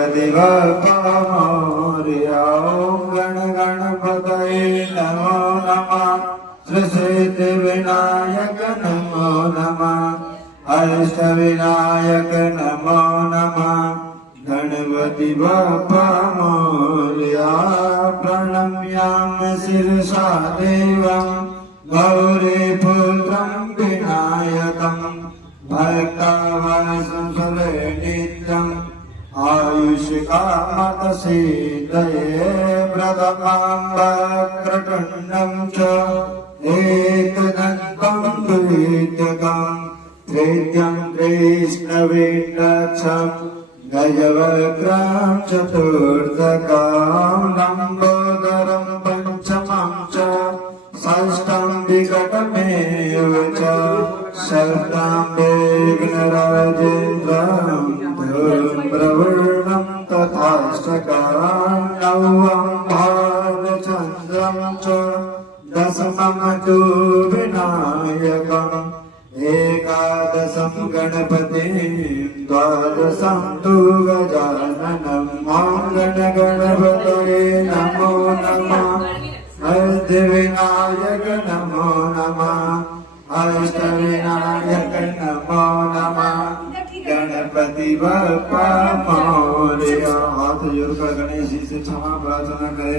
गणपति बप्पा मोरया। ओम गण गणपतये नमो नमः। श्री विनायक नमो नमः। अष्ट विनायक नमो नमः। गणपति बप्पा मोरया। प्रणम्यामि शिरसा देवं गौरीपुत्रं विनायकं भक्तावासं सवे नित्यम् आयुष्कामदसीदये प्रथमं वक्रतुण्डं च एकदन्तं द्वितीयं तृतीयं कृष्णवेत्रक्षं गजवक्त्रं चतुर्थकं लम्बोदरं पञ्चमं च षष्ठं विकटमेव च शतं विघ्नराजेन्द्रं प्रवर्णं तथाष्टकं नवं भालचन्द्रं च दशमं तु विनायकम् एकादशं गणपतिं द्वादशं तु गजाननं। ॐ गण गणपतये नमो नमः। सिद्धिविनायक नमो नमः। अष्टविनायक नमो नमः। गणपति बप्पा मोरया। हाथ जोड़कर गणेश जी से क्षमा प्रार्थना करें।